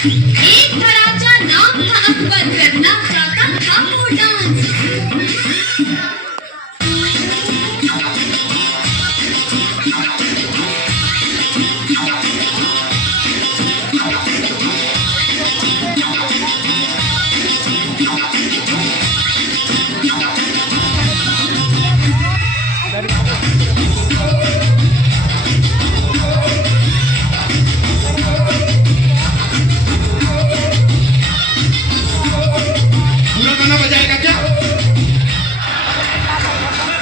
एक था राजा, नाम था अकबर, करना चाहता था वो डांस। पूरा गाना बजाएगा क्या?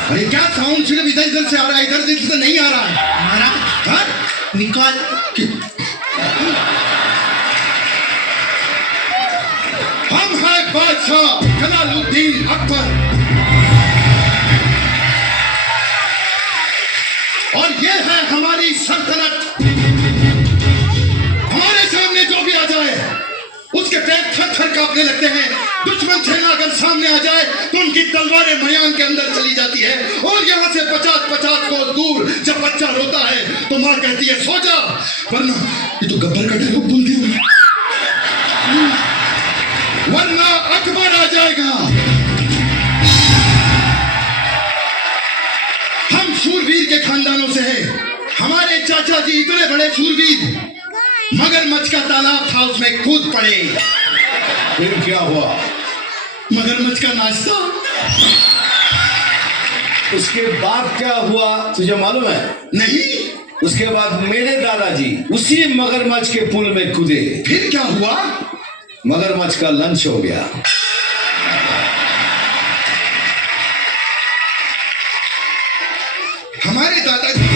अरे क्या साउंड सिर्फ इधर इधर से आ रहा है, इधर से नहीं आ रहा है हमारा। हाँ? निकाल हम हैं बादशाह जलालुद्दीन अकबर, और ये है हमारी सल्तनत। हमारे सामने जो भी आ जाए उसके पैर थर थर कांपने लगते हैं। दुश्मन सेना अगर सामने आ जाए तो उनकी तलवारें मयान के अंदर चली जाती है, और यहाँ से 50-50 कोस दूर जब बच्चा रोता है तो माँ कहती है सो जा, वरना ये तो गब्बर का डायलॉग बोल दिया, वरना अकबर आ जाएगा। हम शूरवीर के खानदानों से हैं। हमारे चाचा जी इतने बड़े शूरवीर, मगरमच्छ का तालाब था, उसमें कूद पड़े। फिर क्या हुआ? मगरमच्छ का नाश्ता। उसके बाद क्या हुआ तुझे मालूम है? नहीं। उसके बाद मेरे दादाजी उसी मगरमच्छ के पुल में कूदे। फिर क्या हुआ? मगरमच्छ का लंच हो गया। हमारे दादाजी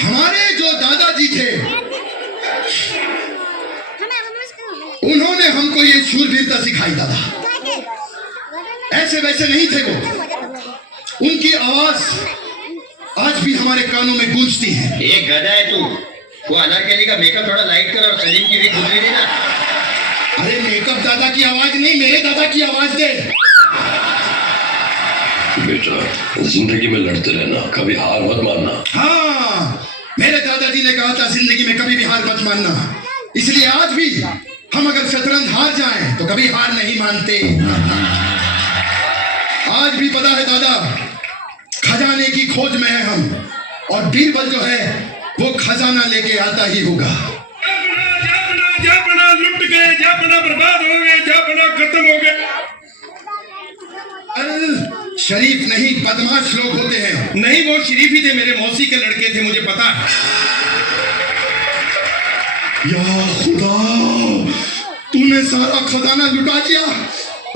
हमारे जो दादाजी थे उन्होंने हमको ये शूरवीरता सिखाई। दादा ऐसे वैसे नहीं थे वो। उनकी आवाज आज भी हमारे कानों में गूंजती है। एक गधा है तू। वो अनारकली का मेकअप थोड़ा लाइट कर और सलीम की भी गुजरी देना। अरे मेकअप दादा की आवाज नहीं, मेरे दादा की आवाज दे। बेटा जिंदगी में लड़ते रहना, कभी हार मत मानना। हाँ, मेरे दादाजी ने कहा था जिंदगी में कभी भी हार मत मानना। इसलिए आज भी हम अगर शतरंज हार जाएं तो कभी हार नहीं मानते। आज भी पता है दादा, खजाने की खोज में है हम, और बीरबल जो है वो खजाना लेके आता ही होगा। जापना लुट गए, जापना बर्बाद हो गए, जापना खत्म हो गए। शरीफ नहीं बदमाश लोग होते हैं। नहीं, वो शरीफ ही थे, मेरे मौसी के लड़के थे, मुझे पता है। या खुदा, तूने सारा खजाना लुटा दिया।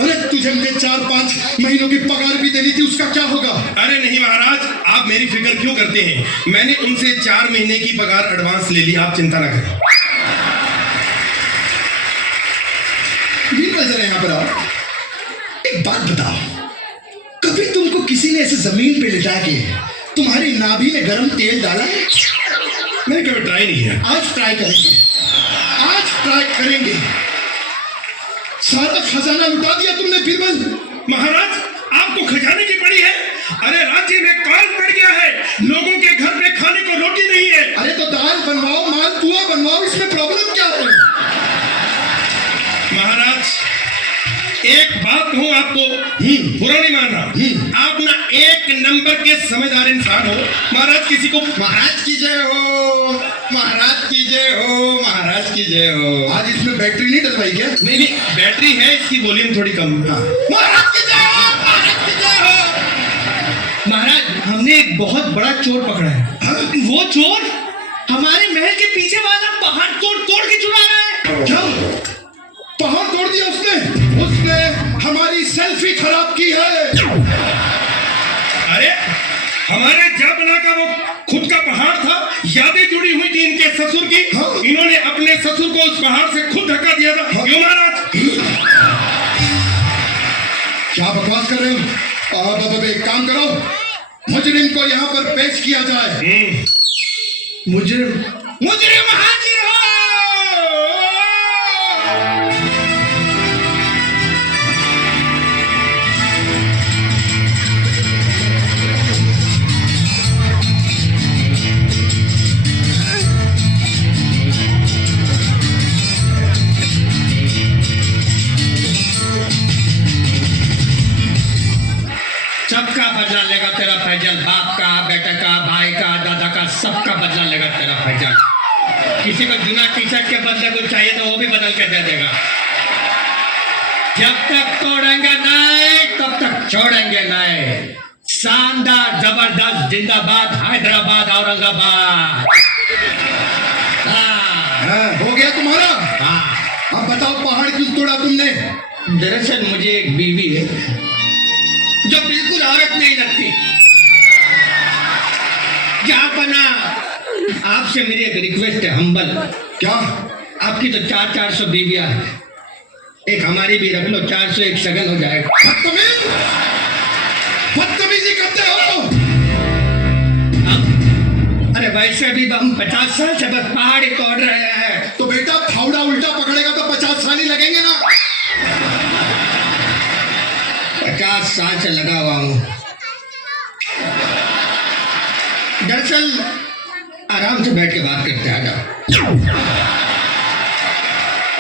अरे तुझे मुझे 4-5 महीनों की पगार भी देनी थी, उसका क्या होगा? अरे नहीं महाराज, आप मेरी फिक्र क्यों करते हैं? मैंने उनसे 4 महीने की पगार एडवांस ले ली, आप चिंता ना करें। जरा यहाँ पर आओ, एक बात बताओ, कभी तुमको किसी ने ऐसे जमीन पे लिटा के तुम्हारी नाभि में गर्म तेल डाला है? मैंने कभी ट्राई नहीं किया। आज ट्राई करेंगे, आज ट्राई करेंगे। सारा खजाना लुटा दिया तुमने बीरबल। महाराज, आपको खजाने की पड़ी है? अरे राज्य में काल पड़ गया है, लोगों के घर में खाने को रोटी नहीं है। अरे तो दाल बनवाओ, मालपुआ बनवाओ, इसमें प्रॉब्लम क्या है? महाराज, एक बात कहूं आपको, बुरा नहीं मान रहा, आप ना एक नंबर के समझदार इंसान हो। महाराज किसी को महाराज की जय हो, महाराज की जय हो, महाराज की जय हो। आज इसमें बैटरी नहीं डलवाई क्या? नहीं नहीं, बैटरी है, इसकी वॉल्यूम थोड़ी कम। हाँ। महाराज की जय हो, महाराज की जय हो। महाराज, हमने एक बहुत बड़ा चोर पकड़ा है। वो चोर हमारे महल के पीछे वाला पहाड़ तोड़ तोड़ के चुरा रहा है। क्या पहाड़ तोड़ दिया उसने? उसने हमारी सेल्फी खराब की है। अरे हमारे जापना का वो खुद का पहाड़ था, यादें जुड़ी हुई थी इनके ससुर की। हाँ? इन्होंने अपने ससुर को उस पहाड़ से खुद धक्का दिया था। हाँ? क्यों महाराज? क्या बकवास कर रहे हो? अब एक काम करो, मुजरिम को यहाँ पर पेश किया जाए। मुजरिम मुजरिम हाजिर हो। बदला लेगा तेरा फैजल, बाप का, बेटा का, भाई का, दादा का, सबका बदला लेगा तेरा फैजल। किसी को बिना टी शर्ट के बदले को चाहिए तो वो भी बदल के दे देगा। जब तक तोड़ेंगे नहीं तब तक छोड़ेंगे नहीं। शानदार, जबरदस्त, जिंदाबाद, हैदराबाद, औरंगाबाद। हो गया तुम्हारा? हाँ। अब बताओ पहाड़ क्यों तोड़ा तुमने? दरअसल मुझे एक बीवी है जो बिल्कुल औरत नहीं लगती। क्या बना, आपसे मेरी एक रिक्वेस्ट है, हम्बल। क्या? आपकी तो 400 बीवियां हैं, एक हमारी भी रख लो, 401 सगन हो जाएगा। बदतमीज, बदतमीजी करते हो। अरे वैसे भी हम 50 साल से बस पहाड़ ही तोड़ रहे हैं। तो बेटा फावड़ा उल्टा पकड़ेगा तो 50 साल ही लगेंगे ना। 50 साल से लगा हुआ हूं। दरअसल आराम से बैठ के बात करते हैं, आ जाओ।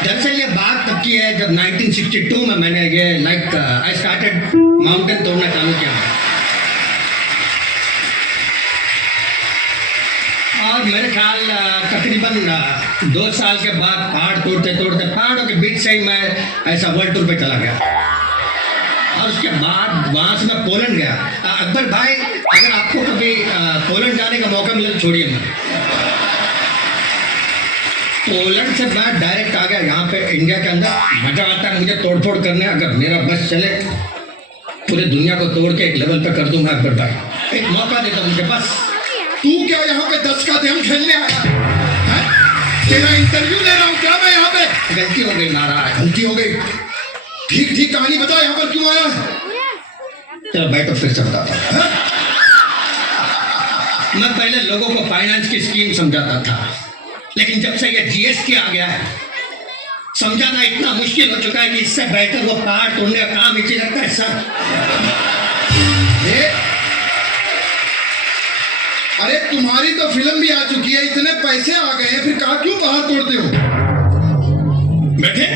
दरअसल ये बात तब की है जब 1962 में मैंने ये आई स्टार्टेड माउंटेन तोड़ना चालू किया। और मेरे ख्याल तकरीबन 2 साल के बाद पहाड़ तोड़ते तोड़ते पहाड़ों के बीच से ही मैं ऐसा वर्ल्ड टूर पे चला गया। और उसके बाद वहाँ से मैं पोलैंड गया। अकबर भाई, अगर आपको कभी पोलैंड जाने का मौका मिले तो छोड़िए मत। पोलैंड से मैं डायरेक्ट आ गया यहाँ पे इंडिया के अंदर। मजा आता है मुझे तोड़फोड़ करने। अगर मेरा बस चले पूरे दुनिया को तोड़ के एक लेवल पे कर दूंगा अकबर भाई। एक मौका देता मुझे बस। तू क्या यहाँ पे 10 का दम खेलने आया है? तेरा इंटरव्यू ले रहा हूँ क्या मैं यहाँ पे? गलती हो गई महाराज। गलती हो गई? ठीक ठीक कहानी बता, यहाँ पर क्यों आया है? चलो बैठो, फिर से बताता हूँ। मैं पहले लोगों को फाइनेंस की स्कीम समझाता था, लेकिन जब से ये जीएसटी आ गया है समझाना इतना मुश्किल हो चुका है कि इससे बेहतर वो पहाड़ तोड़ने का काम इसी लगता है सर। अरे तुम्हारी तो फिल्म भी आ चुकी है, इतने पैसे आ गए हैं, फिर कहा क्यों पहाड़ तोड़ते हो? बैठे।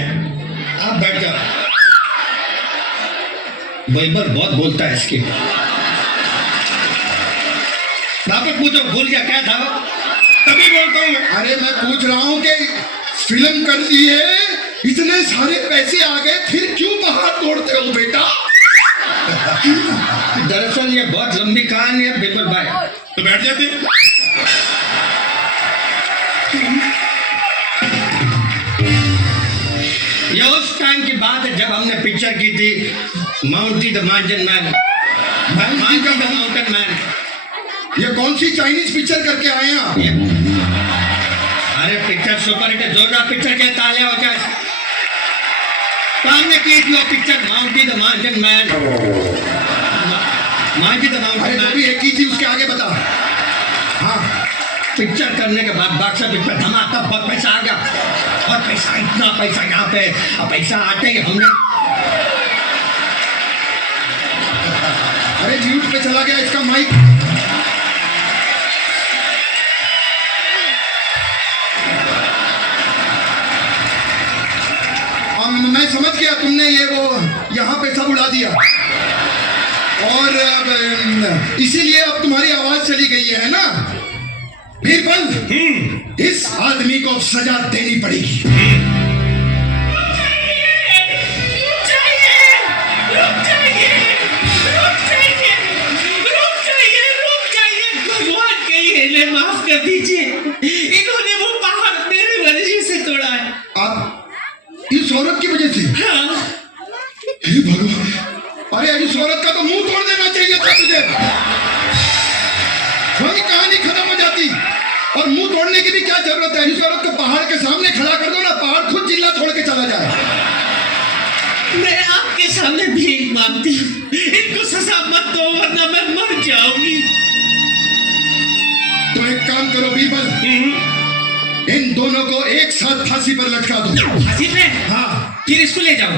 आप बैठ जाओ। बैबर बहुत बोलता है इसकी। वापस पूछो, भूल गया क्या था? तभी बोलता हूँ मैं। अरे मैं पूछ रहा हूँ कि फिल्म कर दी है, इतने सारे पैसे आ गए, फिर क्यों पहाड़ तोड़ते हो बेटा? दरअसल ये बहुत लंबी कहानी है बिल्कुल भाई। तो बैठ जाते। ये उस टाइम की बात है जब हमने पिक्चर की थी Monty the mountain man. Mountain man. ये कौन सी चाइनीज पिक्चर करके आए हैं आप? अरे पिक्चर सुपर हिट, जोरदार पिक्चर के ताले हो जाए। तो हमने की थी वो picture माउंटी the mountain man. माउंटी the अरे माउंटेन जो मैन भी एक ही थी उसके आगे बता। हाँ, पिक्चर करने के बाद बादशाह पिक्चर धमाका, बहुत पैसा आ गया। और पैसा, इतना पैसा यहाँ पे। अब पैसा आते ही हमने अरे म्यूट पे चला गया इसका माइक। मैं समझ गया, तुमने ये वो यहाँ पे सब उड़ा दिया और अब इसीलिए अब तुम्हारी आवाज चली गई है ना? बीरबल, इस आदमी को अब सजा देनी पड़ेगी। भगवान कहिए, माफ कर दीजिए, इन्होंने वो पहाड़ मेरे वजह से तोड़ा है। आप इस औरत की वजह से? हाँ। हे भगवान, अरे इस औरत का तो मुंह तोड़ देना चाहिए था तुझे। वही कहानी खत्म हो जाती। और मुंह तोड़ने की भी क्या जरूरत है? इस औरत को पहाड़ के सामने खड़ा कर दो ना, पहाड़ खुद जिला छोड़ के चला जाए। मैं आपके सामने भीख मांगती हूँ, इनको सजा मत दो वरना मैं मर जाऊंगी। तो एक काम करो बीरबल, इन दोनों को एक साथ फांसी पर लटका दो। फांसी पे? हाँ, फिर इसको ले जाओ।